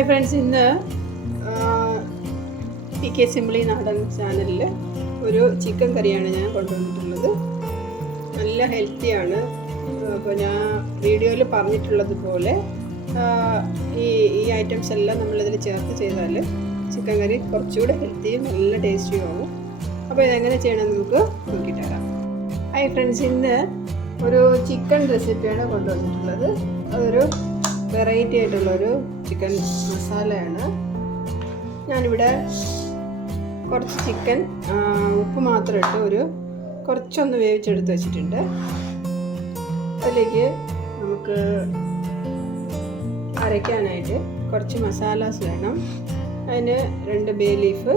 Hi friends, ഇന്ന് P K simply നാടൻ ചാനലിൽ ഒരു ചിക്കൻ കറിയാണ് ഞാൻ കൊണ്ടുവന്നിട്ടുള്ളത്. നല്ല ഹെൽത്തിയാണ്. അപ്പോൾ ഞാൻ വീഡിയോയിൽ പറഞ്ഞിട്ടുള്ളതുപോലെ ഈ ഐറ്റംസ് എല്ലാം നമ്മളിതിൽ ചേർത്ത് ചെയ്താൽ ചിക്കൻ കറി കുറച്ചുകൂടെ ഹെൽത്തിയും നല്ല ടേസ്റ്റിയും ആവും. അപ്പോൾ ഇതെങ്ങനെ ചെയ്യണമെന്ന് നമുക്ക് നോക്കിയിട്ട് വരാം. ഹായ് ഫ്രണ്ട്സ്, ഇന്ന് ഒരു ചിക്കൻ റെസിപ്പിയാണ് കൊണ്ടുവന്നിട്ടുള്ളത്. അതൊരു വെറൈറ്റി ആയിട്ടുള്ളൊരു ചിക്കൻ മസാലയാണ്. ഞാനിവിടെ കുറച്ച് ചിക്കൻ ഉപ്പ് മാത്രം ഇട്ട് കുറച്ചൊന്ന് വേവിച്ചെടുത്ത് വെച്ചിട്ടുണ്ട്. അതിലേക്ക് നമുക്ക് അരയ്ക്കാനായിട്ട് കുറച്ച് മസാലാസ് വേണം. അതിന് 2 ബേ ലീഫ്,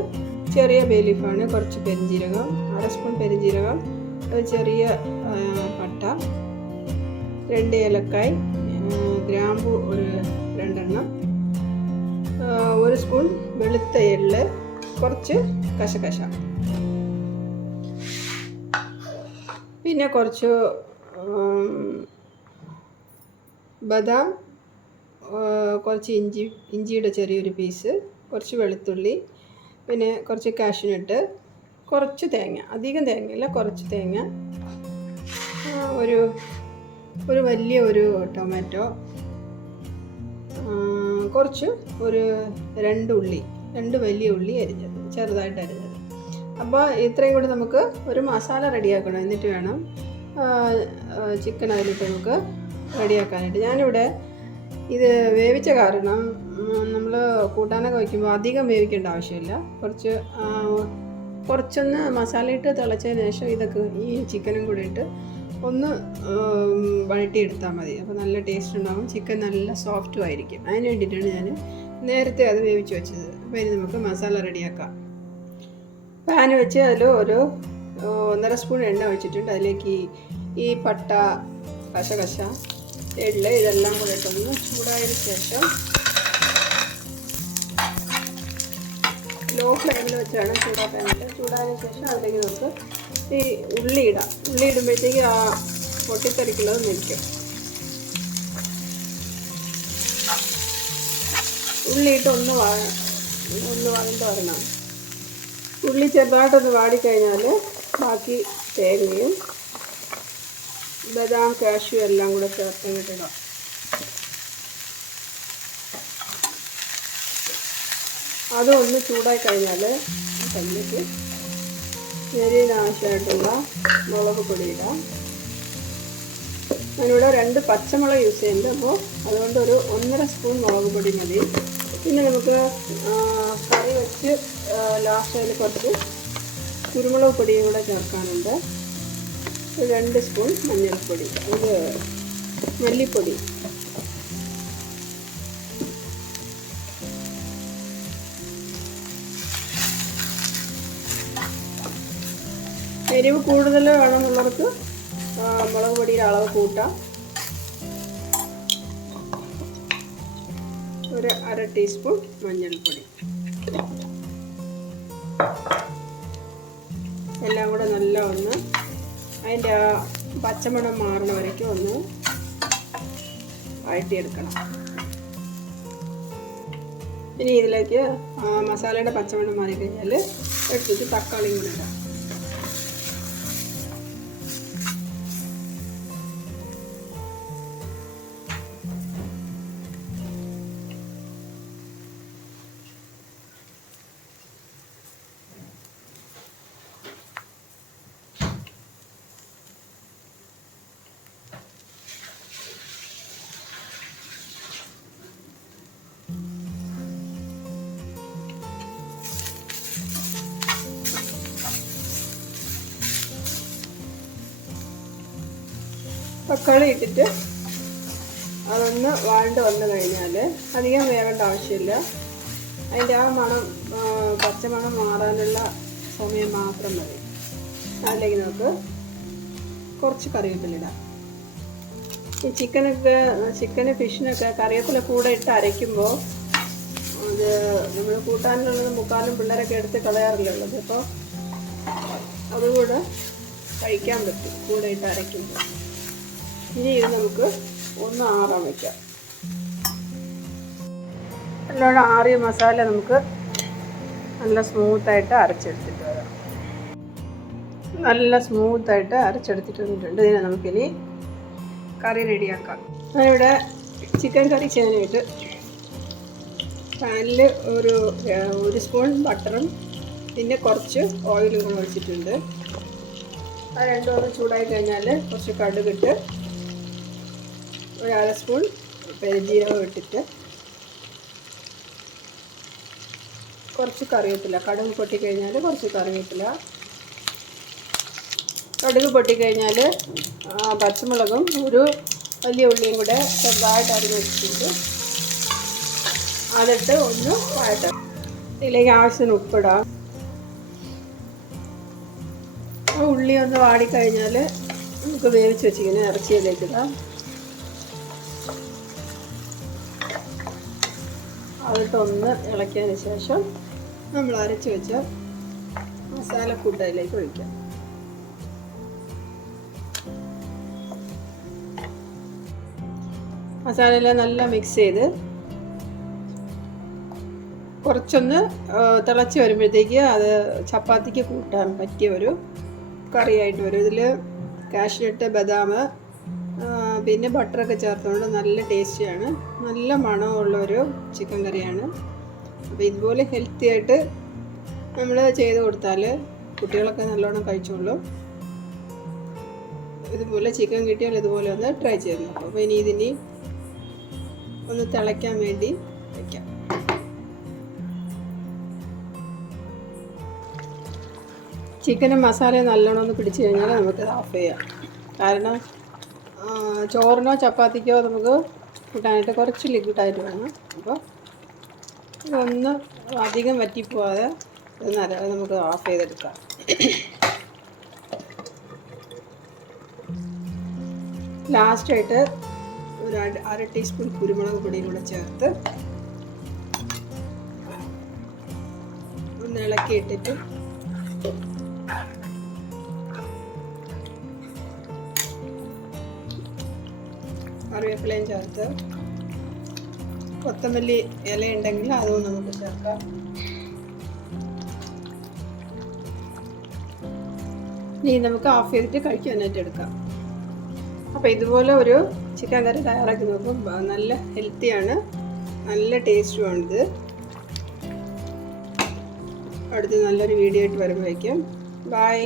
ചെറിയ ബേ ലീഫാണ്, കുറച്ച് പെരിഞ്ജീരകം, 1/2 സ്പൂൺ പെരിഞ്ജീരകം, ചെറിയ പട്ട, 2 ഏലക്കായ്, ഗ്രാമ്പൂ ഒരു 2 എണ്ണം, 1 സ്പൂൺ വെളുത്ത എള്ള്, കുറച്ച് കശകശ, പിന്നെ കുറച്ച് ബദാം, കുറച്ച് ഇഞ്ചിയുടെ ചെറിയൊരു പീസ്, കുറച്ച് വെളുത്തുള്ളി, പിന്നെ കുറച്ച് കാഷ്യൂനട്ട്, കുറച്ച് തേങ്ങ, അധികം തേങ്ങയില്ല, കുറച്ച് തേങ്ങ, ഒരു വലിയ ടൊമാറ്റോ, കുറച്ച് 2 വലിയ ഉള്ളി അരിഞ്ഞത്, ചെറുതായിട്ട് അരിഞ്ഞത്. അപ്പോൾ ഇത്രയും കൂടി നമുക്ക് ഒരു മസാല റെഡിയാക്കണം. എന്നിട്ട് വേണം ചിക്കൻ അതിലിട്ട് നമുക്ക് റെഡിയാക്കാനായിട്ട്. ഞാനിവിടെ ഇത് വേവിച്ച കാരണം നമ്മൾ കൂട്ടാനൊക്കെ വയ്ക്കുമ്പോൾ അധികം വേവിക്കേണ്ട ആവശ്യമില്ല. കുറച്ചൊന്ന് മസാല ഇട്ട് തിളച്ചതിന് ശേഷം ഈ ചിക്കനും കൂടി ഇട്ട് ഒന്ന് വഴട്ടിയെടുത്താൽ മതി. അപ്പോൾ നല്ല ടേസ്റ്റ് ഉണ്ടാകും, ചിക്കൻ നല്ല സോഫ്റ്റും ആയിരിക്കും. അതിന് വേണ്ടിയിട്ടാണ് ഞാൻ നേരത്തെ അത് വേവിച്ച് വെച്ചത്. അപ്പോൾ ഇനി നമുക്ക് മസാല റെഡിയാക്കാം. പാൻ വെച്ച് അതിൽ 1.5 സ്പൂൺ എണ്ണ ഒഴിച്ചിട്ടുണ്ട്. അതിലേക്ക് ഈ പട്ട, കശകശ, എള്ള് ഇതെല്ലാം കൂടെ ഇട്ടൊന്ന് ചൂടായതിന് ശേഷം ലോ ഫ്ലെയിമിൽ വെച്ചാണ് ചൂടാക്കാനായിട്ട്. ചൂടായതിന് ശേഷം അതിലേക്ക് നമുക്ക് ഈ ഉള്ളി ഇടുമ്പോഴത്തേക്ക് ആ പൊട്ടിത്തെറിക്കുന്നത് നിൽക്കും. ഉള്ളിയിട്ട് ഒന്ന് വഴണ്ട് വരണം. ഉള്ളി ചെറുതായിട്ടൊന്ന് വാടിക്കഴിഞ്ഞാൽ ബാക്കി തേങ്ങയും ബദാം, കാഷ്യൂ എല്ലാം കൂടെ ചേർത്തിടാം. അതൊന്ന് ചൂടായി കഴിഞ്ഞാൽ അതിലേക്ക് എരിവിന് ആവശ്യമായിട്ടുള്ള മുളക് പൊടി ഇടാം. ഞാനിവിടെ 2 പച്ചമുളക് യൂസ് ചെയ്യുന്നുണ്ട്. അപ്പോൾ അതുകൊണ്ട് 1.5 സ്പൂൺ മുളക് പൊടി മതി. പിന്നെ നമുക്ക് കറി വെച്ച് ലാസ്റ്റ് അതിൽ കുറച്ച് കുരുമുളക് പൊടിയും കൂടെ ചേർക്കാനുണ്ട്. 2 സ്പൂൺ മഞ്ഞൾപ്പൊടി, മല്ലിപ്പൊടി, എരിവ് കൂടുതൽ വേണമെന്നുള്ളവർക്ക് മുളക് പൊടിയുടെ അളവ് കൂട്ടാം. 1/2 ടീസ്പൂൺ മഞ്ഞൾപ്പൊടി, എല്ലാം കൂടെ നല്ല ഒന്ന് അതിൻ്റെ ആ പച്ചമണം മാറണ വരയ്ക്കും ഒന്ന് വഴറ്റിയെടുക്കണം. ഇനി ഇതിലേക്ക് മസാലയുടെ പച്ചമണം മാറിക്കഴിഞ്ഞാൽ എടുത്തിട്ട് തക്കാളിയും കൂടെ ഇടാം. തക്കാളി ഇട്ടിട്ട് അതൊന്ന് വഴണ്ട് വന്നു കഴിഞ്ഞാൽ അധികം വേവേണ്ട ആവശ്യമില്ല. അതിൻ്റെ ആ പച്ചമണം മാറാനുള്ള സമയം മാത്രം മതി. അതിലേക്ക് നമുക്ക് കുറച്ച് കറിവേപ്പില ഇടാം. ഈ ചിക്കന് ഫിഷിനൊക്കെ കറിവേപ്പില കൂടെ ഇട്ട് അരയ്ക്കുമ്പോൾ അത് നമ്മൾ കൂട്ടാനുള്ളത് മുക്കാലും പിള്ളേരൊക്കെ എടുത്ത് കളയാറില്ലുള്ളത്. അപ്പോൾ അതുകൂടെ കഴിക്കാൻ പറ്റും കൂടെ ഇട്ട് അരയ്ക്കുമ്പോൾ. ഇനി ഇത് നമുക്ക് ഒന്ന് ആറാൻ വയ്ക്കാം. നല്ലോണം ആറിയ മസാല നമുക്ക് നല്ല സ്മൂത്തായിട്ട് അരച്ചെടുത്തിട്ട് വരാം. നല്ല സ്മൂത്തായിട്ട് അരച്ചെടുത്തിട്ട് വന്നിട്ടുണ്ട്. ഇതിനെ നമുക്കിനി കറി റെഡിയാക്കാം. ഞാനിവിടെ ചിക്കൻ കറി ചെയ്യാനായിട്ട് പാനിൽ ഒരു സ്പൂൺ ബട്ടറും പിന്നെ കുറച്ച് ഓയിലും കൂടെ ഒഴിച്ചിട്ടുണ്ട്. അത് രണ്ടും ചൂടായി കഴിഞ്ഞാൽ കുറച്ച് കടുകിട്ട് ഒരു അര സ്പൂൺ പെരുംജീരകം ഇട്ടിട്ട് കുറച്ച് കറിവേപ്പില, കടുക് പൊട്ടിക്കഴിഞ്ഞാൽ കുറച്ച് കറിവേപ്പില, കടുക് പൊട്ടിക്കഴിഞ്ഞാൽ പച്ചമുളകും ഒരു വലിയ ഉള്ളിയും കൂടെ ചെറുതായിട്ട് അരിഞ്ഞ് വെച്ചിട്ടുണ്ട്. അതിട്ട് ഒന്ന് വഴറ്റാം. ഇതിലേക്ക് ആവശ്യത്തിന് ഉപ്പിടാം. ആ ഉള്ളി ഒന്ന് വാടിക്കഴിഞ്ഞാൽ നമുക്ക് വേവിച്ച് വെച്ചിങ്ങനെ ഇറച്ചിയിലേക്ക് ഇടാം. അതിട്ടൊന്ന് ഇളക്കിയതിന് ശേഷം നമ്മൾ അരച്ച് വെച്ച മസാലക്കൂട്ട് അതിലേക്ക് ഒഴിക്കാം. മസാലയെല്ലാം നല്ല മിക്സ് ചെയ്ത് കുറച്ചൊന്ന് തിളച്ച് വരുമ്പോഴത്തേക്ക് അത് ചപ്പാത്തിക്ക് കൂട്ടാൻ പറ്റിയ ഒരു കറിയായിട്ട് വരും. ഇതിൽ കാഷ്യൂനട്ട്, ബദാം പിന്നെ ബട്ടറൊക്കെ ചേർത്തുകൊണ്ട് നല്ല ടേസ്റ്റിയാണ്, നല്ല മണമുള്ളൊരു ചിക്കൻ കറിയാണ്. അപ്പോൾ ഇതുപോലെ ഹെൽത്തി ആയിട്ട് നമ്മൾ ചെയ്ത് കൊടുത്താൽ കുട്ടികളൊക്കെ നല്ലോണം കഴിച്ചോളും. ഇതുപോലെ ചിക്കൻ കിട്ടിയാൽ ഇതുപോലെ ഒന്ന് ട്രൈ ചെയ്ത് നോക്കും. അപ്പോൾ ഇനി ഇതിനി ഒന്ന് തിളയ്ക്കാൻ വേണ്ടി വയ്ക്കാം. ചിക്കനും മസാലയും നല്ലോണം ഒന്ന് പിടിച്ച് കഴിഞ്ഞാൽ നമുക്കത് ഓഫ് ചെയ്യാം. കാരണം ചോറിനോ ചപ്പാത്തിക്കോ നമുക്ക് കൂട്ടാനായിട്ട് കുറച്ച് ലിക്വിഡായിട്ട് വേണം. അപ്പോൾ ഇതൊന്ന് അധികം വറ്റിപ്പോവാതെ നമുക്ക് ഓഫ് ചെയ്തെടുക്കാം. ലാസ്റ്റായിട്ട് ഒരു അര ടീസ്പൂൺ കുരുമുളക് പൊടിയും കൂടെ ചേർത്ത് ഒന്ന് ഇളക്കിയിട്ടിട്ട് കറിവേപ്പിലയും ചേർത്ത് കൊത്തമല്ലി ഇല ഉണ്ടെങ്കിൽ അതും നമുക്ക് ചേർക്കാം. ഇനി നമുക്ക് ഓഫ് ചെയ്തിട്ട് കഴിക്കാനായിട്ട് എടുക്കാം. അപ്പോൾ ഇതുപോലെ ഒരു ചിക്കൻ കറി തയ്യാറാക്കി നോക്കും. നല്ല ഹെൽത്തിയാണ്, നല്ല ടേസ്റ്റുമാണിത്. അടുത്ത് നല്ലൊരു വീഡിയോ ആയിട്ട് വരുമ്പോഴേക്കും ബൈ.